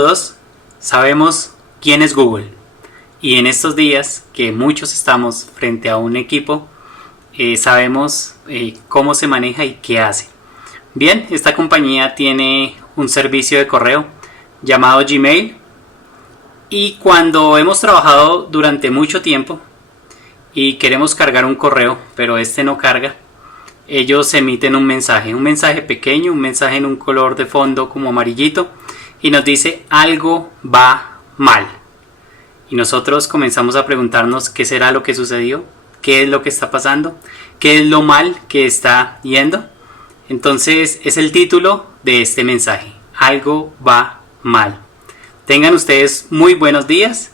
todos sabemos quién es Google. Y en estos días que muchos estamos frente a un equipo, sabemos cómo se maneja y qué hace. Bien, esta compañía tiene un servicio de correo llamado Gmail. Y cuando hemos trabajado durante mucho tiempo y queremos cargar un correo, pero este no carga, ellos emiten un mensaje pequeño, un mensaje en un color de fondo como amarillito, y nos dice algo va mal. Y nosotros comenzamos a preguntarnos qué será lo que sucedió, qué es lo que está pasando, qué es lo mal que está yendo. Entonces es el título de este mensaje, algo va mal. Tengan ustedes muy buenos días.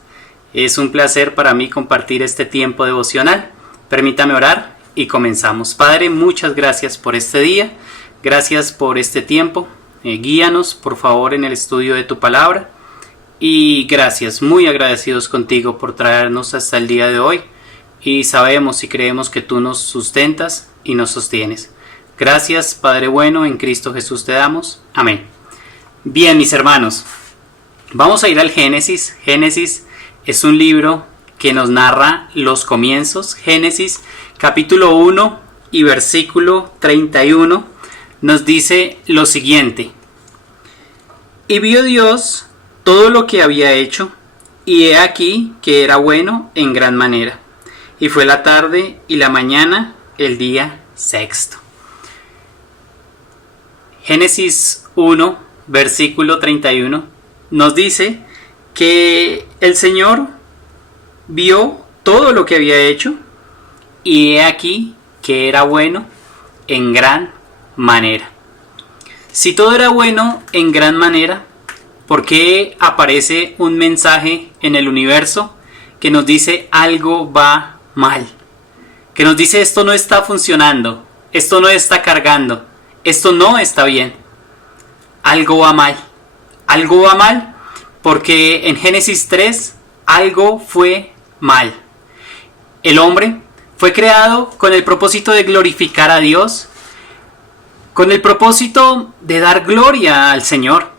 Es un placer para mí compartir este tiempo devocional. Permítame orar y comenzamos. Padre, muchas gracias por este día. Gracias por este tiempo. Guíanos, por favor, en el estudio de tu palabra. Y gracias, muy agradecidos contigo por traernos hasta el día de hoy. Y sabemos y creemos que tú nos sustentas y nos sostienes. Gracias, Padre bueno, en Cristo Jesús te damos. Amén. Bien, mis hermanos. Vamos a ir al Génesis. Génesis es un libro que nos narra los comienzos. Génesis capítulo 1 y versículo 31 nos dice lo siguiente. Y vio Dios todo lo que había hecho, y he aquí que era bueno en gran manera. Y fue la tarde y la mañana el día sexto. Génesis 1, versículo 31. Nos dice que el Señor vio todo lo que había hecho y he aquí que era bueno en gran manera. Si todo era bueno en gran manera, ¿por qué aparece un mensaje en el universo que nos dice algo va mal? Que nos dice esto no está funcionando, esto no está cargando, esto no está bien. Algo va mal. Algo va mal porque en Génesis 3 algo fue mal. El hombre fue creado con el propósito de glorificar a Dios, con el propósito de dar gloria al Señor.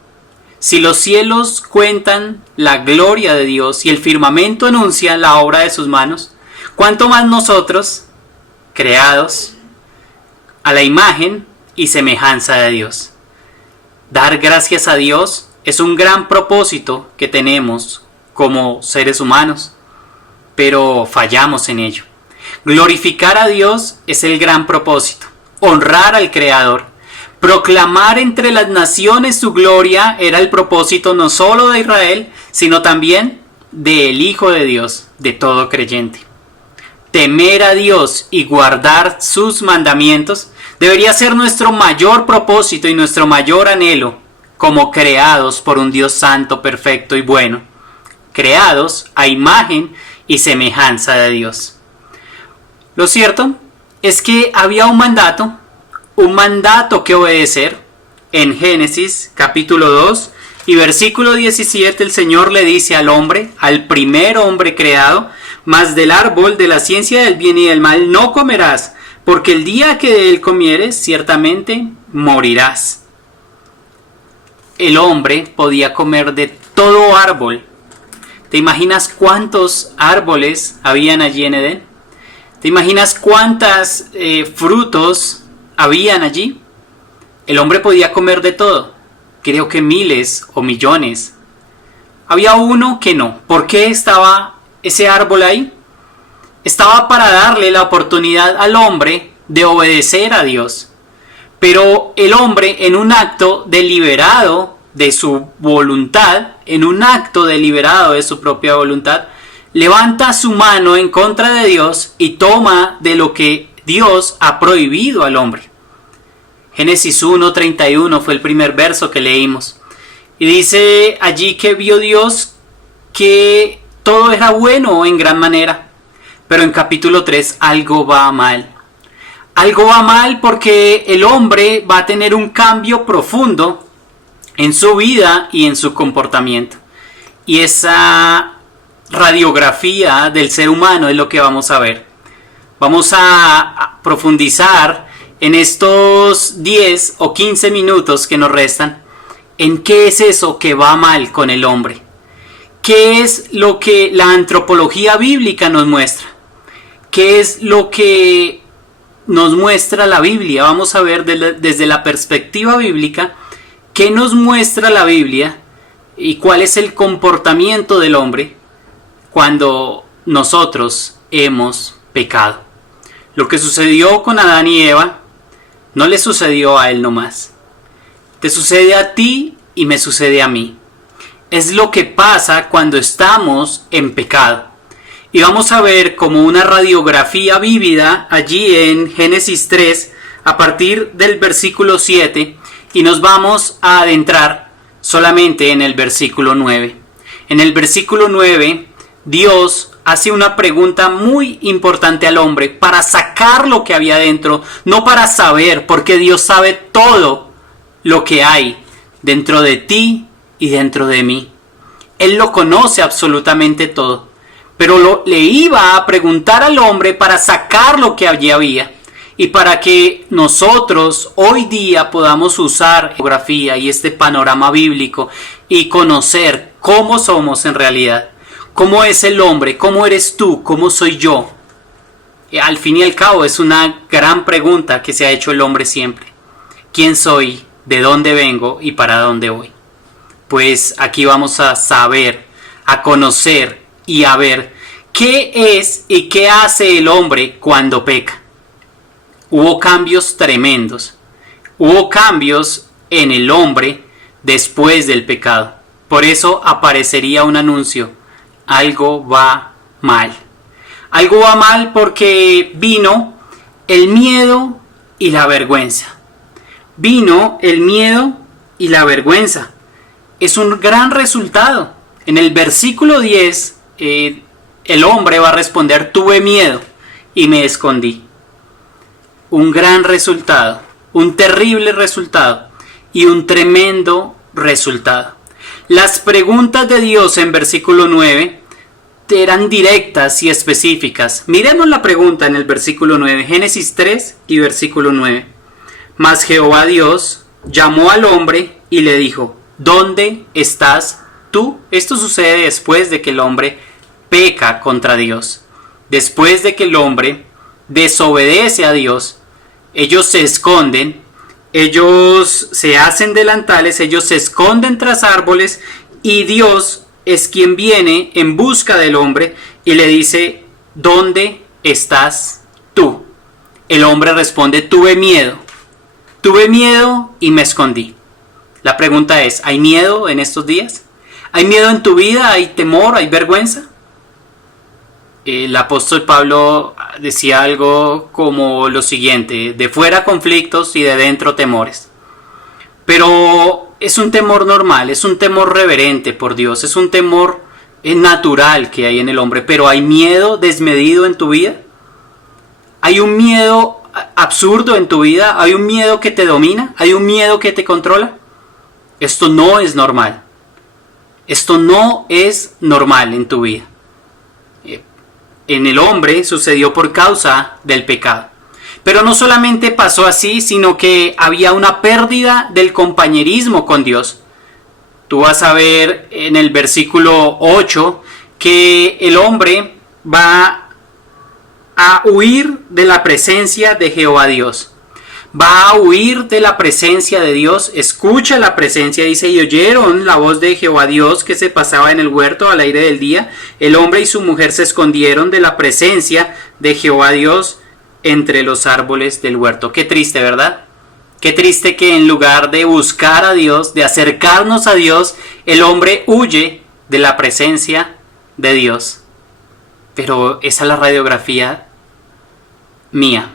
Si los cielos cuentan la gloria de Dios y el firmamento anuncia la obra de sus manos, ¿cuánto más nosotros, creados a la imagen y semejanza de Dios? Dar gracias a Dios es un gran propósito que tenemos como seres humanos, pero fallamos en ello. Glorificar a Dios es el gran propósito, honrar al Creador, proclamar entre las naciones su gloria era el propósito no solo de Israel, sino también del Hijo de Dios, de todo creyente. Temer a Dios y guardar sus mandamientos debería ser nuestro mayor propósito y nuestro mayor anhelo como creados por un Dios santo, perfecto y bueno, creados a imagen y semejanza de Dios. Lo cierto es que había un mandato que obedecer. En Génesis capítulo 2 y versículo 17 el Señor le dice al hombre, al primer hombre creado, mas del árbol de la ciencia del bien y del mal no comerás, porque el día que de él comieres ciertamente morirás. El hombre podía comer de todo árbol. ¿Te imaginas cuántos árboles habían allí en Edén? ¿Te imaginas cuántos frutos habían allí? El hombre podía comer de todo. Creo que miles o millones. Había uno que no. ¿Por qué estaba ese árbol ahí? Estaba para darle la oportunidad al hombre de obedecer a Dios. Pero el hombre, en un acto deliberado de su voluntad, en un acto deliberado de su propia voluntad, levanta su mano en contra de Dios y toma de lo que Dios ha prohibido al hombre. Génesis 1:31 fue el primer verso que leímos. Y dice allí que vio Dios que todo era bueno en gran manera. Pero en capítulo 3 algo va mal. Algo va mal porque el hombre va a tener un cambio profundo en su vida y en su comportamiento. Y esa radiografía del ser humano es lo que vamos a ver. Vamos a profundizar en estos 10 o 15 minutos que nos restan ¿En qué es eso que va mal con el hombre? ¿Qué es lo que la antropología bíblica nos muestra? ¿Qué es lo que nos muestra la Biblia? Vamos a ver desde la perspectiva bíblica qué nos muestra la Biblia y cuál es el comportamiento del hombre cuando nosotros hemos pecado. Lo que sucedió con Adán y Eva no le sucedió a él nomás. Te sucede a ti y me sucede a mí. Es lo que pasa cuando estamos en pecado. Y vamos a ver como una radiografía vívida allí en Génesis 3 a partir del versículo 7 y nos vamos a adentrar solamente en el versículo 9. En el versículo 9 Dios hace una pregunta muy importante al hombre para sacar lo que había dentro, no para saber, porque Dios sabe todo lo que hay dentro de ti y dentro de mí. Él lo conoce absolutamente todo, pero le iba a preguntar al hombre para sacar lo que allí había y para que nosotros hoy día podamos usar la geografía y este panorama bíblico y conocer cómo somos en realidad. ¿Cómo es el hombre? ¿Cómo eres tú? ¿Cómo soy yo? Al fin y al cabo es una gran pregunta que se ha hecho el hombre siempre. ¿Quién soy? ¿De dónde vengo? ¿Y para dónde voy? Pues aquí vamos a saber, a conocer y a ver qué es y qué hace el hombre cuando peca. Hubo cambios tremendos. Hubo cambios en el hombre después del pecado. Por eso aparecería un anuncio. Algo va mal. Algo va mal porque vino el miedo y la vergüenza. Vino el miedo y la vergüenza. Es un gran resultado. En el versículo 10, el hombre va a responder: tuve miedo y me escondí. Un gran resultado, un terrible resultado y un tremendo resultado. Las preguntas de Dios en versículo 9 eran directas y específicas. Miremos la pregunta en el versículo 9, Génesis 3 y versículo 9. Mas Jehová Dios llamó al hombre y le dijo: ¿dónde estás tú? Esto sucede después de que el hombre peca contra Dios. Después de que el hombre desobedece a Dios, ellos se esconden. Ellos se hacen delantales, ellos se esconden tras árboles y Dios es quien viene en busca del hombre y le dice: ¿dónde estás tú? El hombre responde: tuve miedo y me escondí. La pregunta es: ¿hay miedo en estos días? ¿Hay miedo en tu vida? ¿Hay temor? ¿Hay vergüenza? El apóstol Pablo decía algo como lo siguiente: de fuera conflictos y de dentro temores. Pero es un temor normal, es un temor reverente por Dios, es un temor natural que hay en el hombre. Pero ¿hay miedo desmedido en tu vida? ¿Hay un miedo absurdo en tu vida? ¿Hay un miedo que te domina? ¿Hay un miedo que te controla? Esto no es normal. Esto no es normal en tu vida. En el hombre sucedió por causa del pecado. Pero no solamente pasó así, sino que había una pérdida del compañerismo con Dios. Tú vas a ver en el versículo 8 que el hombre va a huir de la presencia de Jehová Dios. Va a huir de la presencia de Dios. Escucha la presencia, dice: y oyeron la voz de Jehová Dios que se pasaba en el huerto al aire del día. El hombre y su mujer se escondieron de la presencia de Jehová Dios entre los árboles del huerto. Qué triste, ¿verdad? Qué triste que en lugar de buscar a Dios, de acercarnos a Dios, el hombre huye de la presencia de Dios. Pero esa es la radiografía mía.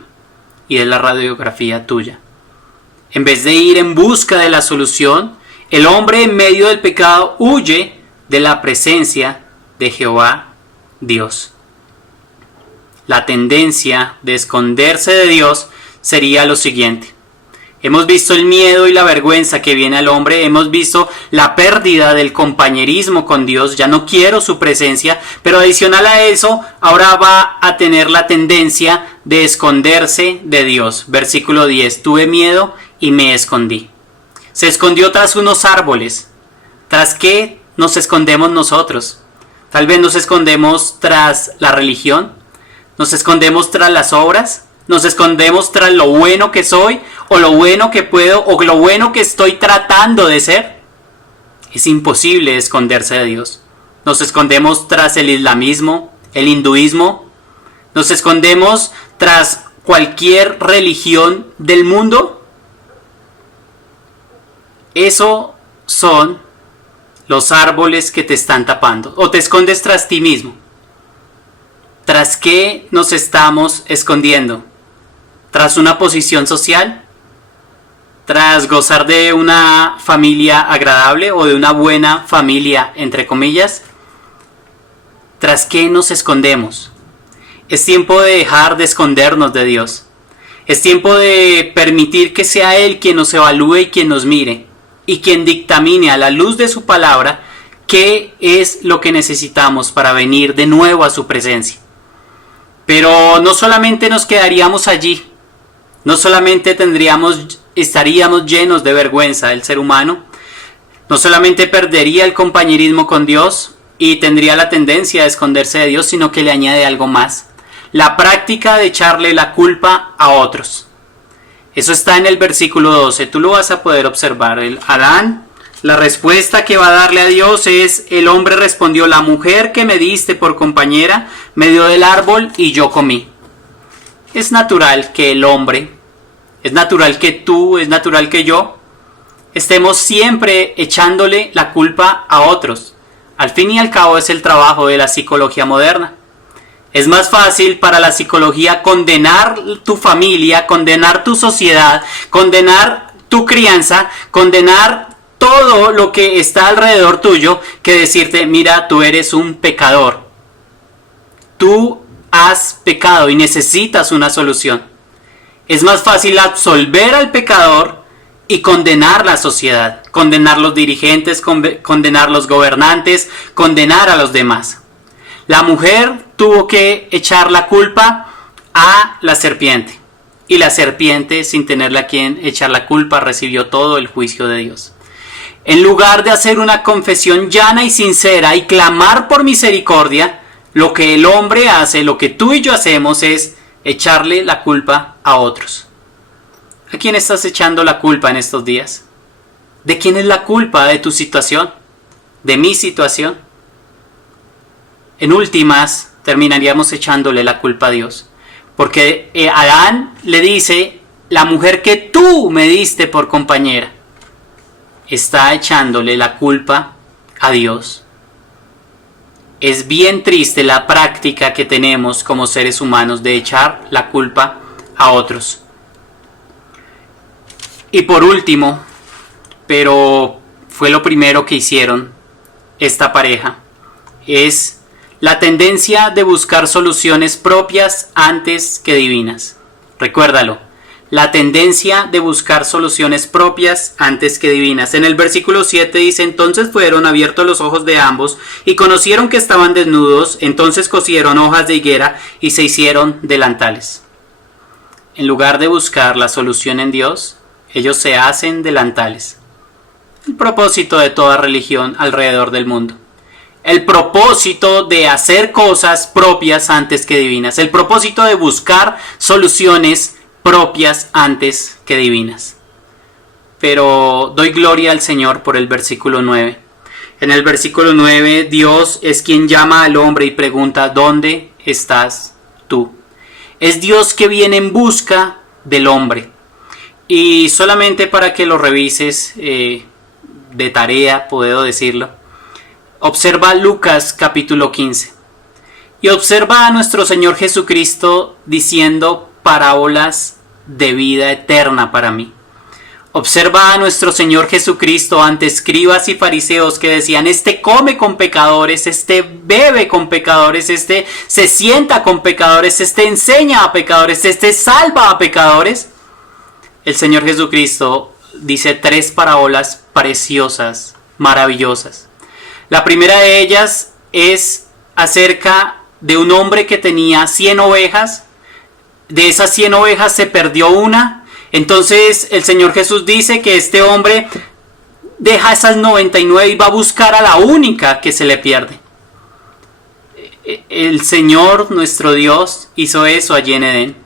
Y es la radiografía tuya. En vez de ir en busca de la solución, el hombre en medio del pecado huye de la presencia de Jehová Dios. La tendencia de esconderse de Dios sería lo siguiente. Hemos visto el miedo y la vergüenza que viene al hombre. Hemos visto la pérdida del compañerismo con Dios. Ya no quiero su presencia. Pero adicional a eso, ahora va a tener la tendencia de esconderse de Dios. Versículo 10. Tuve miedo y me escondí. Se escondió tras unos árboles. ¿Tras qué nos escondemos nosotros? Tal vez nos escondemos tras la religión, nos escondemos tras las obras, nos escondemos tras lo bueno que soy, o lo bueno que puedo, o lo bueno que estoy tratando de ser. Es imposible esconderse de Dios. Nos escondemos tras el islamismo, el hinduismo, nos escondemos tras cualquier religión del mundo. Eso son los árboles que te están tapando. O te escondes tras ti mismo. ¿Tras qué nos estamos escondiendo? ¿Tras una posición social? ¿Tras gozar de una familia agradable o de una buena familia, entre comillas? ¿Tras qué nos escondemos? Es tiempo de dejar de escondernos de Dios. Es tiempo de permitir que sea Él quien nos evalúe y quien nos mire, y quien dictamine a la luz de su palabra qué es lo que necesitamos para venir de nuevo a su presencia. Pero no solamente nos quedaríamos allí, no solamente estaríamos llenos de vergüenza el ser humano, no solamente perdería el compañerismo con Dios y tendría la tendencia a esconderse de Dios, sino que le añade algo más: la práctica de echarle la culpa a otros. Eso está en el versículo 12, tú lo vas a poder observar. Adán, la respuesta que va a darle a Dios es: el hombre respondió, la mujer que me diste por compañera me dio del árbol y yo comí. Es natural que el hombre, es natural que tú, es natural que yo estemos siempre echándole la culpa a otros. Al fin y al cabo es el trabajo de la psicología moderna. Es más fácil para la psicología condenar tu familia, condenar tu sociedad, condenar tu crianza, condenar todo lo que está alrededor tuyo, que decirte: mira, tú eres un pecador. Tú has pecado y necesitas una solución. Es más fácil absolver al pecador y condenar la sociedad, condenar los dirigentes, condenar los gobernantes, condenar a los demás. La mujer tuvo que echar la culpa a la serpiente, y la serpiente, sin tenerle a quien echar la culpa, recibió todo el juicio de Dios. En lugar de hacer una confesión llana y sincera y clamar por misericordia, lo que el hombre hace, lo que tú y yo hacemos, es echarle la culpa a otros. ¿A quién estás echando la culpa en estos días? ¿De quién es la culpa? ¿De tu situación? ¿De mi situación? En últimas, terminaríamos echándole la culpa a Dios. Porque Adán le dice: la mujer que tú me diste por compañera. Está echándole la culpa a Dios. Es bien triste la práctica que tenemos como seres humanos de echar la culpa a otros. Y por último, pero fue lo primero que hicieron esta pareja, es la tendencia de buscar soluciones propias antes que divinas. Recuérdalo, la tendencia de buscar soluciones propias antes que divinas. En el versículo 7 dice: entonces fueron abiertos los ojos de ambos y conocieron que estaban desnudos, entonces cosieron hojas de higuera y se hicieron delantales. En lugar de buscar la solución en Dios, ellos se hacen delantales. El propósito de toda religión alrededor del mundo. El propósito de hacer cosas propias antes que divinas. El propósito de buscar soluciones propias antes que divinas. Pero doy gloria al Señor por el versículo 9. En el versículo 9, Dios es quien llama al hombre y pregunta: ¿dónde estás tú? Es Dios que viene en busca del hombre. Y solamente para que lo revises de tarea, puedo decirlo, observa Lucas capítulo 15 y observa a nuestro Señor Jesucristo diciendo parábolas de vida eterna para mí. Observa a nuestro Señor Jesucristo ante escribas y fariseos que decían: este come con pecadores, este bebe con pecadores, este se sienta con pecadores, este enseña a pecadores, este salva a pecadores. El Señor Jesucristo dice 3 parábolas preciosas, maravillosas. La primera de ellas es acerca de un hombre que tenía 100 ovejas. De esas 100 ovejas se perdió una. Entonces el Señor Jesús dice que este hombre deja esas 99 y va a buscar a la única que se le pierde. El Señor, nuestro Dios, hizo eso allí en Edén.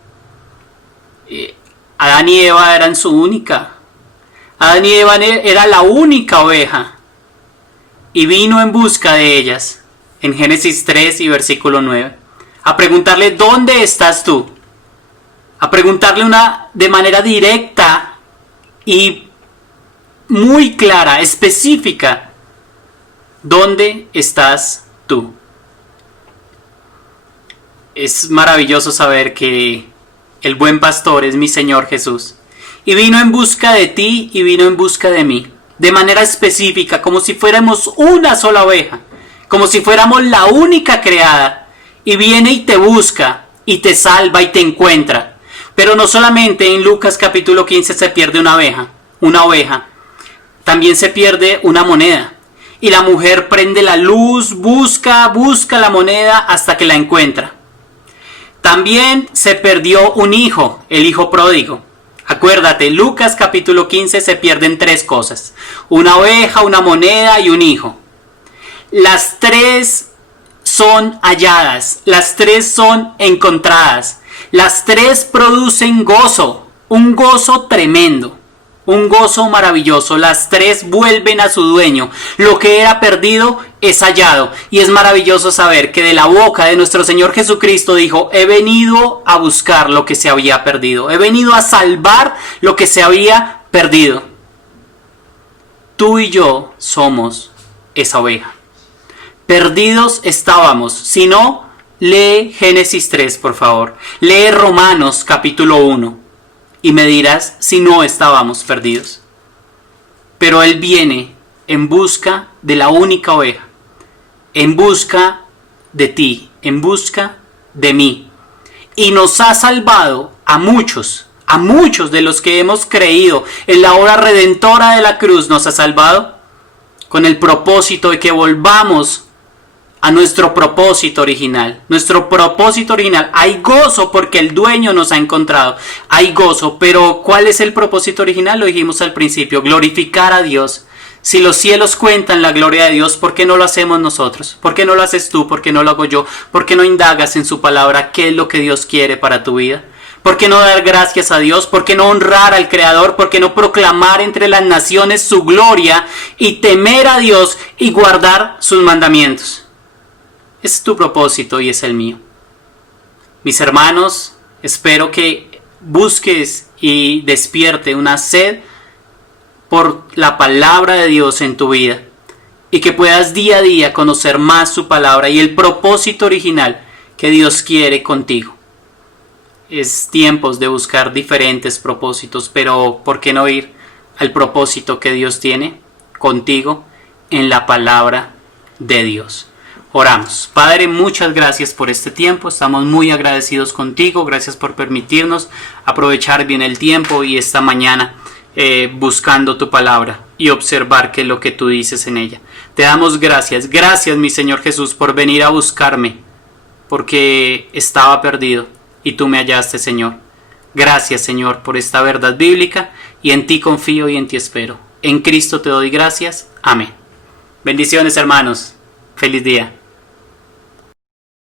Adán y Eva eran su única. Adán y Eva era la única oveja. Y vino en busca de ellas. En Génesis 3 y versículo 9. A preguntarle, ¿dónde estás tú? A preguntarle de manera directa y muy clara, específica, ¿dónde estás tú? Es maravilloso saber que el buen pastor es mi Señor Jesús. Y vino en busca de ti y vino en busca de mí. De manera específica, como si fuéramos una sola oveja. Como si fuéramos la única creada. Y viene y te busca y te salva y te encuentra. Pero no solamente en Lucas capítulo 15 se pierde una oveja. También se pierde una moneda. Y la mujer prende la luz, busca la moneda hasta que la encuentra. También se perdió un hijo, el hijo pródigo. Acuérdate, Lucas capítulo 15 se pierden 3 cosas. Una oveja, una moneda y un hijo. Las 3 son halladas, las 3 son encontradas. Las 3 producen gozo, un gozo tremendo. Un gozo maravilloso. Las 3 vuelven a su dueño. Lo que era perdido es hallado. Y es maravilloso saber que de la boca de nuestro Señor Jesucristo dijo: he venido a buscar lo que se había perdido. He venido a salvar lo que se había perdido. Tú y yo somos esa oveja. Perdidos estábamos. Si no, lee Génesis 3, por favor. Lee Romanos capítulo 1. Y me dirás si no estábamos perdidos. Pero Él viene en busca de la única oveja. En busca de ti. En busca de mí. Y nos ha salvado a muchos de los que hemos creído en la obra redentora de la cruz. Nos ha salvado con el propósito de que volvamos a nuestro propósito original. Nuestro propósito original. Hay gozo porque el dueño nos ha encontrado. Hay gozo, pero ¿cuál es el propósito original? Lo dijimos al principio, glorificar a Dios. Si los cielos cuentan la gloria de Dios, ¿por qué no lo hacemos nosotros? ¿Por qué no lo haces tú? ¿Por qué no lo hago yo? ¿Por qué no indagas en su palabra qué es lo que Dios quiere para tu vida? ¿Por qué no dar gracias a Dios? ¿Por qué no honrar al Creador? ¿Por qué no proclamar entre las naciones su gloria y temer a Dios y guardar sus mandamientos? Es tu propósito y es el mío. Mis hermanos, espero que busques y despierte una sed por la palabra de Dios en tu vida y que puedas día a día conocer más su palabra y el propósito original que Dios quiere contigo. Es tiempos de buscar diferentes propósitos, pero ¿por qué no ir al propósito que Dios tiene contigo en la palabra de Dios? Oramos. Padre, muchas gracias por este tiempo. Estamos muy agradecidos contigo. Gracias por permitirnos aprovechar bien el tiempo y esta mañana buscando tu palabra y observar qué es lo que tú dices en ella. Te damos gracias. Gracias, mi Señor Jesús, por venir a buscarme, porque estaba perdido y tú me hallaste, Señor. Gracias, Señor, por esta verdad bíblica y en ti confío y en ti espero. En Cristo te doy gracias. Amén. Bendiciones, hermanos. Feliz día.